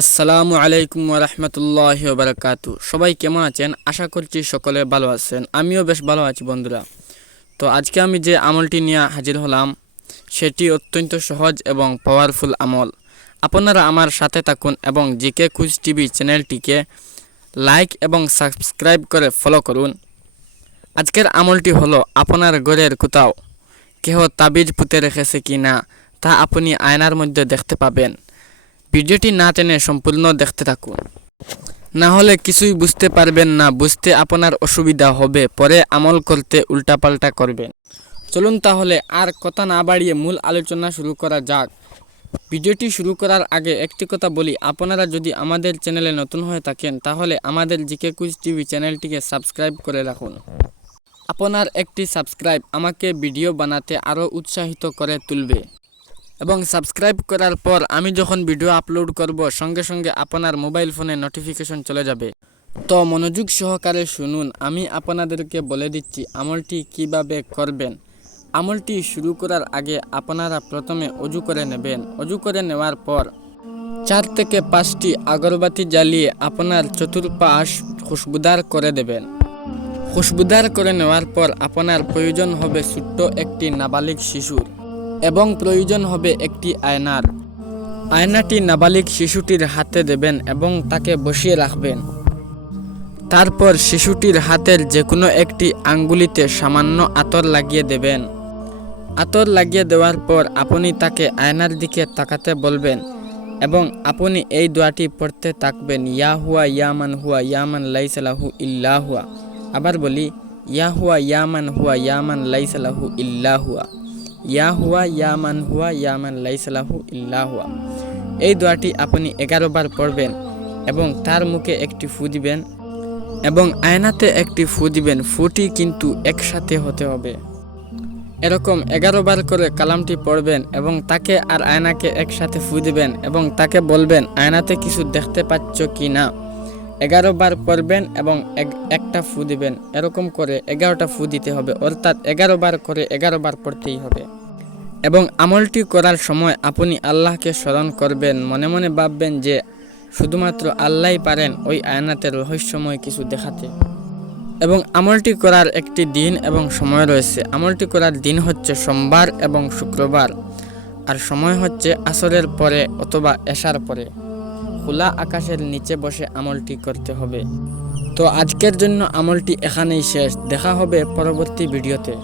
আসসালামু আলাইকুম ওয়া রাহমাতুল্লাহি ওয়া বারাকাতু। সবাই কেমন আছেন? আশা করছি সকলে ভালো আছেন। আমিও বেশ ভালো আছি বন্ধুরা। তো আজকে আমি যে আমলটি নিয়ে হাজির হলাম সেটি অত্যন্ত সহজ এবং পাওয়ারফুল আমল। আপনারা আমার সাথে থাকুন এবং জিকে কুইজ টিভি চ্যানেলটিকে লাইক এবং সাবস্ক্রাইব করে ফলো করুন। আজকের আমলটি হলো আপনার ঘরের কোথাও কেহ তাবিজ পুঁতে রেখেছে কি না তা আপনি আয়নার মধ্যে দেখতে পাবেন। ভিডিওটি না টেনে সম্পূর্ণ দেখতে থাকুন, না হলে কিছুই বুঝতে পারবেন না, বুঝতে আপনার অসুবিধা হবে, পরে আমল করতে উল্টাপাল্টা করবেন। চলুন তাহলে আর কথা না বাড়িয়ে মূল আলোচনা শুরু করা যাক। ভিডিওটি শুরু করার আগে একটি কথা বলি, আপনারা যদি আমাদের চ্যানেলে নতুন হয়ে থাকেন তাহলে আমাদের জিকে কুইজ টিভি চ্যানেলটিকে সাবস্ক্রাইব করে রাখুন। আপনার একটি সাবস্ক্রাইব আমাকে ভিডিও বানাতে আরও উৎসাহিত করে তুলবে এবং সাবস্ক্রাইব করার পর আমি যখন ভিডিও আপলোড করব সঙ্গে সঙ্গে আপনার মোবাইল ফোনে নোটিফিকেশন চলে যাবে। তো মনোযোগ সহকারে শুনুন, আমি আপনাদেরকে বলে দিচ্ছি আমলটি কিভাবে করবেন। আমলটি শুরু করার আগে আপনারা প্রথমে অজু করে নেবেন। অজু করে নেওয়ার পর 4 থেকে 5টি আগরবাতি জ্বালিয়ে আপনার চতুর্পাশ খুশবুদার করে দেবেন। খুশবুদার করে নেওয়ার পর আপনার প্রয়োজন হবে ছোট্ট একটি নাবালিগ শিশুর এবং প্রয়োজন হবে একটি আয়নার। আয়নাটি নাবালিগ শিশুটির হাতে দেবেন এবং তাকে বসিয়ে রাখবেন। তারপর শিশুটির হাতের যে কোনো একটি আঙ্গুলিতে সামান্য আতর লাগিয়ে দেবেন। আতর লাগিয়ে দেওয়ার পর আপনি তাকে আয়নার দিকে তাকাতে বলবেন এবং আপনি এই দোয়াটি পড়তে থাকবেন, ইয়া হুয়া ইয়ামান হুয়া ইয়ামান লাইসা লাহু ইল্লা হুয়া। আবার বলি, ইয়া হুয়া ইয়ামান হুয়া ইয়ামান লাইসা লাহু ইল্লা হুয়া, ইয়া হুয়া ইয়ামান হুয়া ইয়ামান লাইসা লাহু ইল্লা হুয়া। এই দোয়াটি আপনি 11 বার পড়বেন এবং তার মুখে একটি ফু দিবেন এবং আয়নাতে একটি ফু দিবেন। ফুটি কিন্তু একসাথে হতে হবে। এরকম 11 বার করে কালামটি পড়বেন এবং তাকে আর আয়নাকে একসাথে ফু দিবেন এবং তাকে বলবেন আয়নাতে কিছু দেখতে পাচ্ছ কি না। 11 বার পড়বেন এবং একটা ফু দিবেন। এরকম করে 11টা ফু দিতে হবে, অর্থাৎ 11 বার করে 11 বার পড়তেই হবে। এবং আমলটি করার সময় আপনি আল্লাহকে স্মরণ করবেন, মনে মনে ভাববেন যে শুধুমাত্র আল্লাহই পারেন ওই আয়নাতে রহস্যময় কিছু দেখাতে। এবং আমলটি করার একটি দিন এবং সময় রয়েছে। আমলটি করার দিন হচ্ছে সোমবার এবং শুক্রবার, আর সময় হচ্ছে আসরের পরে অথবা এশার পরে। খোলা আকাশের নিচে বসে আমলটি করতে হবে। তো আজকের জন্য আমলটি এখানেই শেষ। দেখা হবে পরবর্তী ভিডিওতে।